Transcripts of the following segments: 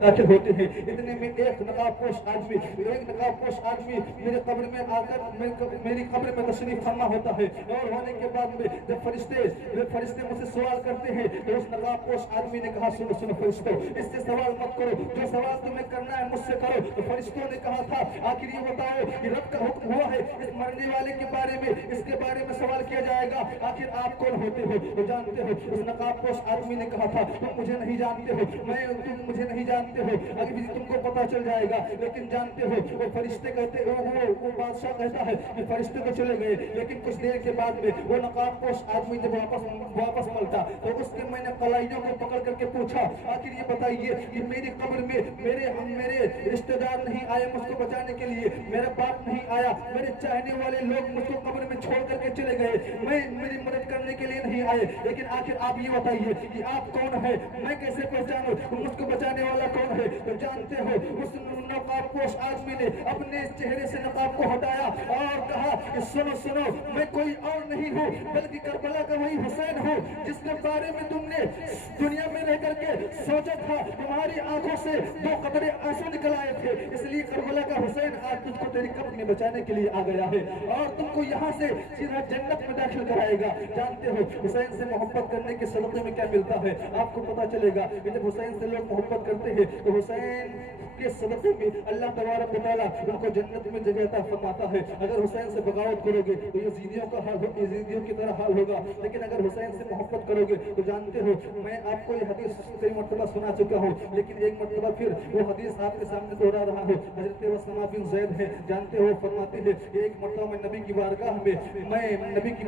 داخل ہوتے ہیں، اتنے میں ایک نقاب پوش آدمی میرے قبر میں آ کر میری قبر میں تشریف فرما ہوتا ہے، اور ہونے کے بعد میں جب فرشتے مجھ سے سوال کرتے ہیں تو اس نقاب پوش آدمی نے کہا سنو فرشتوں، اس سے سوال مت کرو، جو سوال تمہیں کرنا ہے مجھ سے کرو۔ تو فرشتوں نے کہا تھا آخر یہ بتاؤ کہ رب کا حکم ہوا ہے اس مرنے والے کے بارے میں، اس کے بارے میں سوال کیا جائے گا، آخر آپ کون ہوتے ہو؟ تو جانتے ہو اس نقاب پوش آدمی نے کہا تھا تم مجھے نہیں جانتے ہو، تم مجھے نہیں جانتے ہو، اگر بھی تم کو پتا چل جائے گا، لیکن جانتے ہو وہ فرشتے کہتے وہ بادشاہ کہتا ہے کہ فرشتے تو چلے گئے، لیکن کچھ دیر کے بعد میں وہ نقاب پوش آدمی جب واپس ملتا تو اس کے میں نے قلائیوں کو پکڑ کر کے پوچھا آخر یہ بتائیے کہ میری قبر میں میرے رشتہ دار نہیں آئے مجھ کو بچانے کے لیے، میرا باپ نہیں آیا، میرے چاہنے والے لوگ مجھ کو قبر میں چھوڑ کر کے چلے گئے، میری مدد کرنے کے لیے نہیں آئے، لیکن آخر آپ یہ بتائیے کہ آپ کون ہے، میں کیسے پہچانوں مجھ کو بچانے والا کون ہے؟ تو جانتے ہو اس نقاب پوش آدمی نے اپنے چہرے سے نقاب کو ہٹایا اور کہا کہ سنو میں کوئی اور نہیں ہوں بلکہ کربلا کا وہی حسین ہوں جس کے بارے میں تم نے دنیا میں رہ کر کے سوچا تھا، تمہاری آنکھوں سے 2 قطرے آنسو نکل آئے تھے، اس لیے کربلا کا حسین آج تجھ کو تیری قبر میں بچانے کے لیے آ گیا ہے اور تم کو یہاں سے سیدھا جنت میں داخل کرائے گا۔ جانتے ہو حسین سے محبت کرنے کے صدقے میں کیا ملتا ہے؟ آپ کو پتا چلے گا کہ جب حسین سے لوگ محبت کرتے ہیں تو حسین کے صدقے میں اللہ تبارک و تعالیٰ ان کو جنت میں جگہ عطا فرماتا ہے۔ اگر حسین سے بغاوت کرو گے تو یزیدیوں کا حال یزیدیوں کی طرح حال ہوگا، لیکن اگر حسین سے محبت کرو گے تو جانتے ہو میں آپ کو یہ حدیث کئی مرتبہ سنا چکا ہوں، لیکن ایک مرتبہ پھر وہ حدیث آپ کے سامنے دوہرا رہا ہوں۔ حضرت اسامہ بن زید ہیں، جانتے ہو فرماتے ہیں کہ ایک مرتبہ میں نبی کی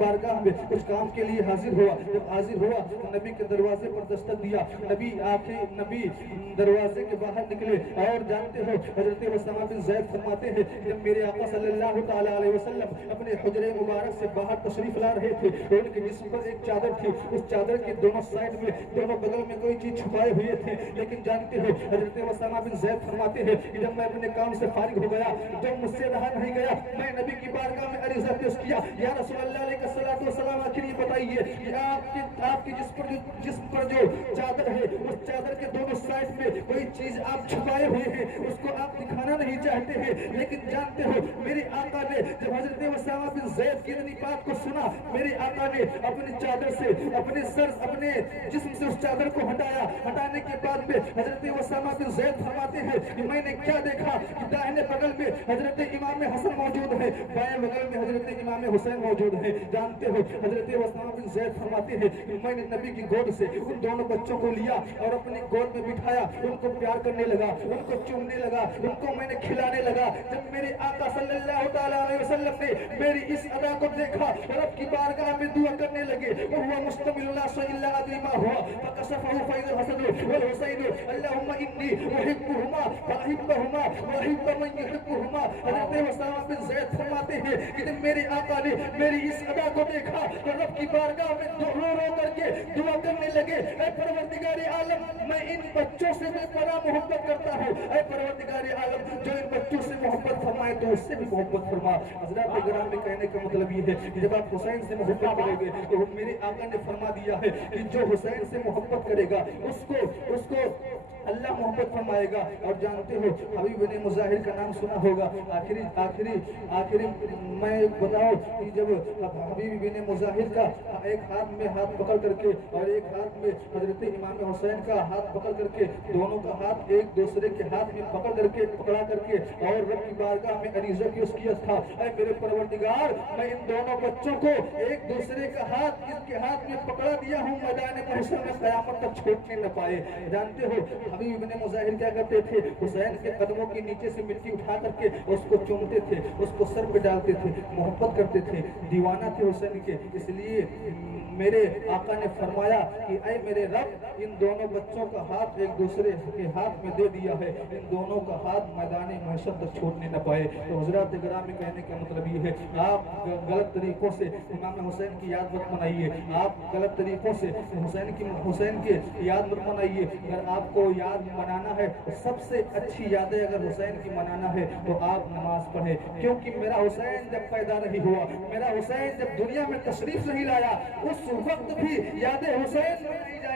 بارگاہ میں کچھ کام کے لیے حاضر ہوا، جب حاضر ہوا تو نبی کے دروازے پر دستک دیا، نبی دروازے کے باہر نکلے اور جانتے ہو حضرت اسامہ بن زید فرماتے ہیں جب میرے آقا صلی اللہ تعالی علیہ وسلم اپنے حجرے مبارک سے باہر تشریف لا رہے تھے تو ان کے جسم پر ایک چادر تھی، اس چادر کے دونوں سائڈ میں دونوں بغل میں کوئی چیز چھپائے ہوئے تھے، لیکن جانتے ہو حضرت اسامہ بن زید فرماتے ہیں کہ جب میں اپنے کام سے فارغ ہو گیا، جب مجھ سے رہا نہیں گیا، میں نبی کی بارگاہ میں عریضہ پیش کیا، یا رسول اللہ علیہ الصلوۃ والسلام آخر یہ بتائیے کہ آپ کے جسم پر جو چادر ہے اس چادر کے دونوں سائڈ میں کوئی چیز آپ چھپائے ہوئے ہیں، اس کو آپ دکھانا نہیں چاہتے ہیں، لیکن جانتے ہو میرے آقا نے جب حضرت اسامہ بن زید کی اتنی بات کو سنا، میرے آقا نے اپنی چادر سے اپنے جسم سے اس چادر کو ہٹانے کے بعد میں حضرت اسامہ بن زید فرماتے ہیں کہ میں نے کیا دیکھا کہ داہنے بغل میں حضرت امام حسن موجود ہے، بائیں بغل میں حضرت امام حسین موجود ہے۔ جانتے ہو حضرت اسامہ بن زید فرماتے ہیں کہ میں نے نبی کی گود سے ان دونوں بچوں کو لیا اور اپنی گود میں بٹھایا، ان کو پیار کرنے لگا، ان کو چومنے لگا، ان کو میں نے کھلانے لگا۔ جب میرے آقا صلی اللہ تعالیٰ علیہ وسلم نے میری اس ادا کو دیکھا، رب کی بارگاہ میں دعا کرنے لگے، وَهُوَ مُسْتَمِلُ لَا شَيْءَ إِلَّا أَدْرِي مَا هُوَ فَكَشَفَهُ فَإِذَا الْحَسَنُ وَالْحُسَيْنُ اللَّهُمَّ إِنِّي أُحِبُّهُمَا فَأَحِبَّهُمَا وَأَحِبَّ مَن يُحِبُّهُمَا۔ حضرت اسامہ بن زید فرماتے ہیں کہ جب میرے آقا نے میری اس ادا کو دیکھا تو رب کی بارگاہ میں رو کر کے دعا کرنے لگے، اے پروردگار عالم میں ان بچوں سے بے پناہ محبت کرتا ہوں، اے پروردگار عالم جو ان بچوں سے محبت فرمائے تو اس سے بھی محبت فرما۔ حضرات گرامی میں کہنے کا مطلب یہ ہے کہ جب آپ حسین سے محبت کریں گے تو میرے آقا نے فرما دیا ہے کہ جو حسین سے محبت کرے گا اس کو اللہ محبت فرمائے گا۔ اور جانتے ہو حبیب بن مظاہر کا نام سنا ہوگا، آخری میں بتاؤں کہ جب حبیب بن مظاہر کا ایک ہاتھ میں ہاتھ پکڑ کر کے اور ایک ہاتھ میں حضرت امام حسین کا ہاتھ پکڑ کر کے، دونوں کا ہاتھ ایک دوسرے کے ہاتھ میں پکڑا کر کے اور رب کی بارگاہ میں عریضہ پیش کیا تھا، اے میرے پروردگار میں ان دونوں بچوں کو ایک دوسرے کا ہاتھ ان کے ہاتھ میں پکڑا دیا ہوں، میدان محشر میں قیامت تک چھوٹنے نہ پائے۔ جانتے ہو حبیب بن مظاہر کیا کرتے تھے؟ حسین کے قدموں کے نیچے سے مٹی اٹھا کر کے اس کو چومتے تھے، اس کو سر پہ ڈالتے تھے، محبت کرتے تھے، دیوانہ تھے حسین کے۔ اس لیے میرے آقا نے فرمایا کہ اے میرے رب ان دونوں بچوں کا ہاتھ ایک دوسرے کے ہاتھ میں دے دیا ہے، ان دونوں کا ہاتھ میدان محشر تک چھوڑنے نہ پائے۔ تو حضرات گرامی کہنے کا مطلب یہ ہے آپ غلط طریقوں سے امام حسین کی یاد مت منائیے، آپ غلط طریقوں سے حسین کی یاد مت منائیے۔ اگر آپ کو یاد منانا ہے تو سب سے اچھی یادیں اگر حسین کی منانا ہے تو آپ نماز پڑھیں، کیونکہ میرا حسین جب پیدا نہیں ہوا، میرا حسین جب دنیا میں تشریف نہیں لایا، اس وقت بھی یاد حسین منائی جائے